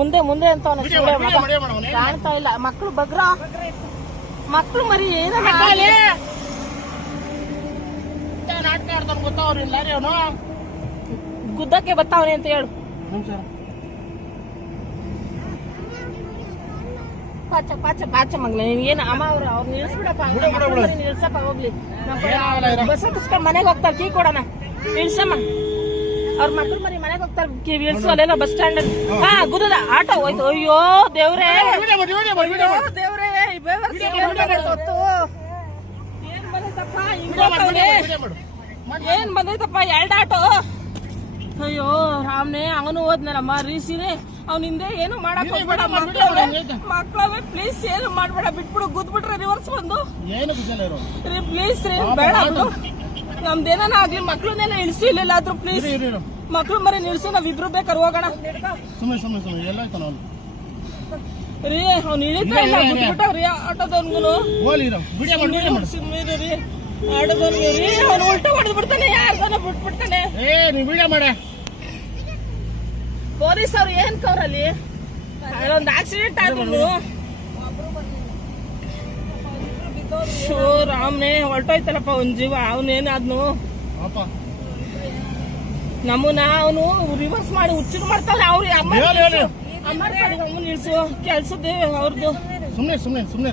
ಮುಂದೆ ಮುಂದೆ ಅಂತ ಕಾಣ್ತಾ ಇಲ್ಲ. ಮಕ್ಕಳು ಬಗ್ರ ಮಕ್ಕಳು ಮರಿ ಏನಲ್ಲ ನಾಟಕ ಆಡ್ತಾನೆ ಗೊತ್ತಾವ್ರಿಲ್ಲ ಅವನು ಗುದ್ದಕ್ಕೆ ಬರ್ತಾವನೆ ಅಂತ ಹೇಳು. ಪಾಚ ಪಾಚ ಪಾಚ ಮಗ್ಲ ನೀನ್ ಅಮ್ಮ ಅವ್ರು ನಿಲ್ಸ್ಬಿಡಪ್ಪ, ನಿಲ್ಸಪ್ಪ ಹೋಗ್ಲಿ. ಬಸ್ ಹತ್ತಿಸ್ಕೊಂಡ್ ಮನೆಗೆ ಹೋಗ್ತಾರೆ, ಕೀ ಕೊಡೋಣ ನಿಲ್ಸಮ್ಮ. ಅವ್ರ ಮಕ್ಳು ಮರಿ ಮನೆಗೆ ಹೋಗ್ತಾರೆ, ಇಳಿಸು ಅಲ್ಲೆಲ್ಲ ಬಸ್ ಸ್ಟ್ಯಾಂಡ್. ಹಾ ಗುದ್ದದ ಆಟೋ ಹೋಯ್ತು. ಅಯ್ಯೋ ದೇವ್ರೇ ದೇವ್ರೇ, ಏನ್ ಬಂದೈತಪ್ಪ ಎರಡ್ ಆಟೋ. ಅಯ್ಯೋ ರಾಮ್ನೆ ಅವನು ಹೋದ್ನಲ್ಲಮ್ಮ ರೀಸಿನೇ. ಅವ್ನ ಹಿಂದೆ ಏನು ಮಾಡಕ್ ಹೋಗ್ಬೇಡ, ಮಕ್ಳವೇ ಪ್ಲೀಸ್ ಏನು ಮಾಡ್ಬೇಡ, ಬಿಟ್ಬಿಡು. ಗುದ್ಬಿಟ್ರೆ ರಿವರ್ಸ್ ಬಂದು ಪ್ಲೀಸ್ ರೀ ಬೇಡ. ನಮ್ದೇನ ಆಗ್ಲಿ, ಮಕ್ಳನ್ನೆಲ್ಲ ಇಳಿಸಿ ಇಲ್ಲೆಲ್ಲಾದ್ರೂ ಪ್ಲೀಸ್. ಮಕ್ಳು ಮರಿ ನಿಲ್ಸು, ನಾವಿಬ್ರು ಬೇಕಾದ್ರೆ ಹೋಗೋಣ ರೀ. ಅವ್ನು ಇಳಿತಾ ಇಲ್ಲ, ಬಿಟ್ಬಿಟ್ಟವ್ರಿ ಆಟೋದವ್ನ್ಗುನು. ಸುಮ್ಮನೆ ರೀ ಆಟೋದವ್ನಿಗೆ ರೀ, ಅವ್ನು ಉಲ್ಟಾ ಹೊಡೆದ್ ಬಿಡ್ತಾನೆ, ಯಾರ್ದಾನ ಬಿಟ್ಬಿಡ್ತಾನೆ. ಪೊಲೀಸ್ ಅವ್ರು ಏನ್ ಕವ್ರಲ್ಲಿ ಒಂದು ಆಕ್ಸಿಡೆಂಟ್ ಆಗಿದ್ದು. ಶೋ ರಾಮ್ನೆ ಹೊರಟೋಯ್ತಲ್ಲಪ್ಪ ಒಂದ್ ಜೀವ. ಅವನೇನಾದ್ನು ನಮ್ಮನ್ನ ಅವನು ರಿವರ್ಸ್ ಮಾಡಿ ಹುಚ್ಚು ಮಾಡ್ತಾನೆ. ಅವ್ರು ಅಮ್ಮ ನಿಲ್ಸು, ಕೆಲ್ಸದ್ದೇ ಅವ್ರದ್ದು. ಸುಮ್ನೆ ಸುಮ್ನೆ ಸುಮ್ನೆ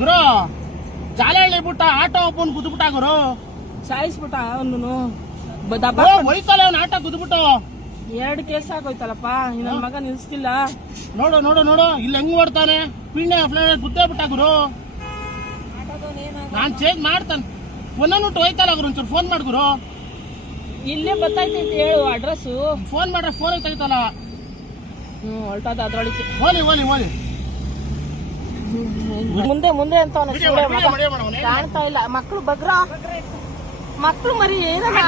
ಗುರು ಜಾಲಹಳ್ಳಿ ಬಿಟ್ಟ ಆಟೋ ಒಬ್ಬನ್ ಗುದ್ಬಿಟ್ಟ ಗುರು, ಸಾಯಿಸ್ಬಿಟ್ಟ ಅವನು. ಹೋಯ್ತಲ್ಲ ಅವ್ನ ಆಟೋ ಗುದ್ಬಿಟ್ಟು. 2 ಕೇಸ್ ಆಗೋಯ್ತಲ್ಲಪ್ಪ, ನನ್ನ ಮಗ ನಿಲ್ಸ್ತಿಲ್ಲ. ನೋಡು ನೋಡು ನೋಡು ಇಲ್ಲಿ ಹೆಂಗ್ ಓಡ್ತಾನೆ, ಪಿಂಡೆ ಗುದ್ದೇ ಬಿಟ್ಟ ಗುರು. ನಾನ್ ಚೇಂಜ್ ಮಾಡ್ತಾನೆ, ಒಂದೊಂದು ಹೋಯ್ತಲ್ಲ ಗುರು. ಒಂಚೂರು ಫೋನ್ ಮಾಡ್ ಗುರು. ಇಲ್ಲೇ ಬತ್ತೈತೆ ಅಂತ ಹೇಳು ಅಡ್ರೆಸ್. ಫೋನ್ ಮಾಡ್ರೆ ಫೋನ್ ತೆಗಿತಲ್ಲ. ಹೊರಟದ ಅದ್ರೊಳಗೆ ಹೋಲಿ ಹೋಲಿ ಹೋಲಿ. ಮುಂದೆ ಮುಂದೆ ಅಂತ ಕಾಣ್ತಾ ಇಲ್ಲ. ಮಕ್ಕಳು ಬಗ್ರ ಮಕ್ಕಳು ಮರಿ ಏನಲ್ಲ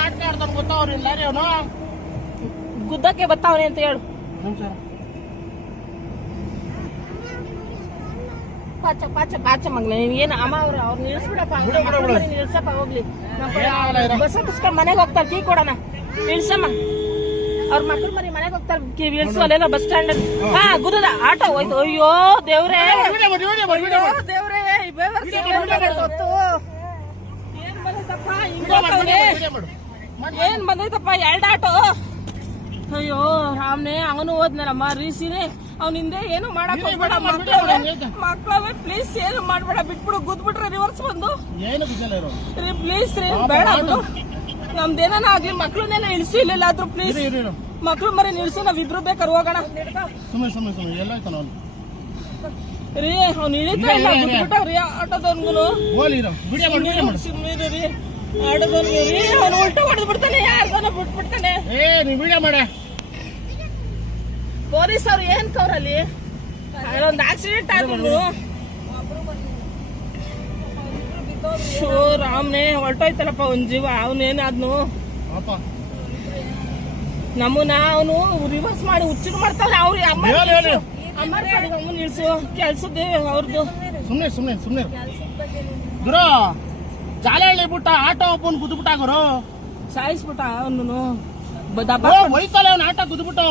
ನಾಟಕ ಆಡ್ತಾನೆ ಗೊತ್ತಾವ್ರಿಲ್ಲ ಅವನು ಗುದ್ದಕ್ಕೆ ಬರ್ತಾವನೆ ಅಂತ ಹೇಳು. ಪಾಚ ಪಾಚ ಪಾಚ ಮಗ್ಲ ಏನ್ ಅಮ್ಮ ಅವ್ರು ನಿಲ್ಸ್ಬಿಡಪ್ಪ, ನಿಲ್ಸಪ್ಪ ಹೋಗ್ಲಿ. ಬಸ್ ಹತ್ತಿಸ್ಕೊಂಡ್ ಮನೆಗೆ ಹೋಗ್ತಾರೆ, ಕೀ ಕೊಡೋಣ ನಿಲ್ಸಮ್ಮ. ಅವ್ರ ಮಕ್ಳು ಮರಿ ಮನೆಗೆ ಹೋಗ್ತಾರೆ, ಇಳಿಸು ಅಲ್ಲೆಲ್ಲ ಬಸ್ ಸ್ಟ್ಯಾಂಡ್. ಹಾ ಗುದ್ದದ ಆಟೋ ಹೋಯ್ತು. ಅಯ್ಯೋ ದೇವ್ರೇ ದೇವ್ರೇ, ಏನ್ ಬಂದೈತಪ್ಪ ಎರಡ್ ಆಟೋ. ಅಯ್ಯೋ ರಾಮ್ನೆ ಅವನು ಹೋದ್ನಲ್ಲಮ್ಮ ರೀಸಿನೇ. ಅವ್ನ ಹಿಂದೆ ಏನು ಮಾಡಕ್ ಹೋಗ್ಬೇಡ, ಮಕ್ಳವೇ ಪ್ಲೀಸ್ ಏನು ಮಾಡ್ಬೇಡ, ಬಿಟ್ಬಿಡು. ಗುದ್ಬಿಟ್ರೆ ರಿವರ್ಸ್ ಬಂದು ಪ್ಲೀಸ್ ರೀ ಬೇಡ. ನಮ್ದೇನ ಆಗ್ಲಿ, ಮಕ್ಳನ್ನೆಲ್ಲ ಇಳಿಸಿ ಇಲ್ಲೆಲ್ಲಾದ್ರೂ ಪ್ಲೀಸ್. ಮಕ್ಳು ಮರಿ ನಿಲ್ಸು, ನಾವಿಬ್ರು ಬೇಕಾದ್ರೆ ಹೋಗೋಣ ರೀ. ಅವ್ನು ಇಳಿತಾ ಇಲ್ಲ, ಬಿಟ್ಬಿಟ್ಟವ್ರಿ ಆಟೋದವ್ನ್ಗುನು. ಸುಮ್ಮನೆ ರೀ ಆಟೋದವ್ನಿಗೆ ರೀ, ಅವ್ನು ಉಲ್ಟಾ ಹೊಡೆದ್ ಬಿಡ್ತಾನೆ, ಯಾರ್ದಾನ ಬಿಟ್ಬಿಡ್ತಾನೆ. ಪೊಲೀಸ್ ಅವ್ರು ಏನ್ ಕವ್ರಲ್ಲಿ ಒಂದು ಆಕ್ಸಿಡೆಂಟ್ ಆಗಿದ್ದು. ಶೋ ರಾಮ್ನೆ ಹೊರಟೋಯ್ತಲ್ಲಪ್ಪ ಒಂದ್ ಜೀವ. ಅವನೇನಾದ್ನು ನಮ್ಮನ್ನ ಅವನು ರಿವರ್ಸ್ ಮಾಡಿ ಹುಚ್ಚು ಮಾಡ್ತಾನೆ. ಅವ್ರು ಅಮ್ಮ ನಿಲ್ಸು, ಕೆಲ್ಸದ್ದೇ ಅವ್ರದ್ದು. ಸುಮ್ನೆ ಸುಮ್ನೆ ಸುಮ್ನೆ ಗುರು ಜಾಲಹಳ್ಳಿ ಬಿಟ್ಟ ಆಟೋ ಒಬ್ಬನ್ ಗುದ್ಬಿಟ್ಟ ಗುರು, ಸಾಯಿಸ್ಬಿಟ್ಟ ಅವನು. ಹೋಯ್ತಲ್ಲ ಅವ್ನ ಆಟೋ ಗುದ್ಬಿಟ್ಟು.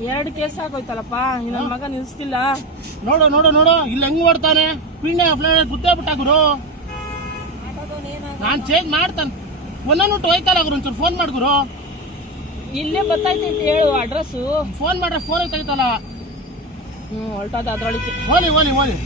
2 ಕೇಸ್ ಆಗೋಯ್ತಲ್ಲಪ್ಪ, ನನ್ನ ಮಗ ನಿಲ್ಸ್ತಿಲ್ಲ. ನೋಡು ನೋಡು ನೋಡು ಇಲ್ಲಿ ಹೆಂಗ್ ಓಡ್ತಾನೆ, ಪಿಂಡೆ ಗುದ್ದೇ ಬಿಟ್ಟ ಗುರು. ನಾನ್ ಚೇಂಜ್ ಮಾಡ್ತಾನೆ, ಒಂದೊಂದು ಹೋಯ್ತಲ್ಲ ಗುರು. ಒಂಚೂರು ಫೋನ್ ಮಾಡ್ ಗುರು. ಇಲ್ಲೇ ಬತ್ತೈತೆ ಅಂತ ಹೇಳು ಅಡ್ರೆಸ್. ಫೋನ್ ಮಾಡ್ರೆ ಫೋನ್ ತೆಗಿತಲ್ಲ. ಹೊರಟದ ಅದ್ರೊಳಗೆ ಹೋಲಿ ಹೋಲಿ ಹೋಲಿ.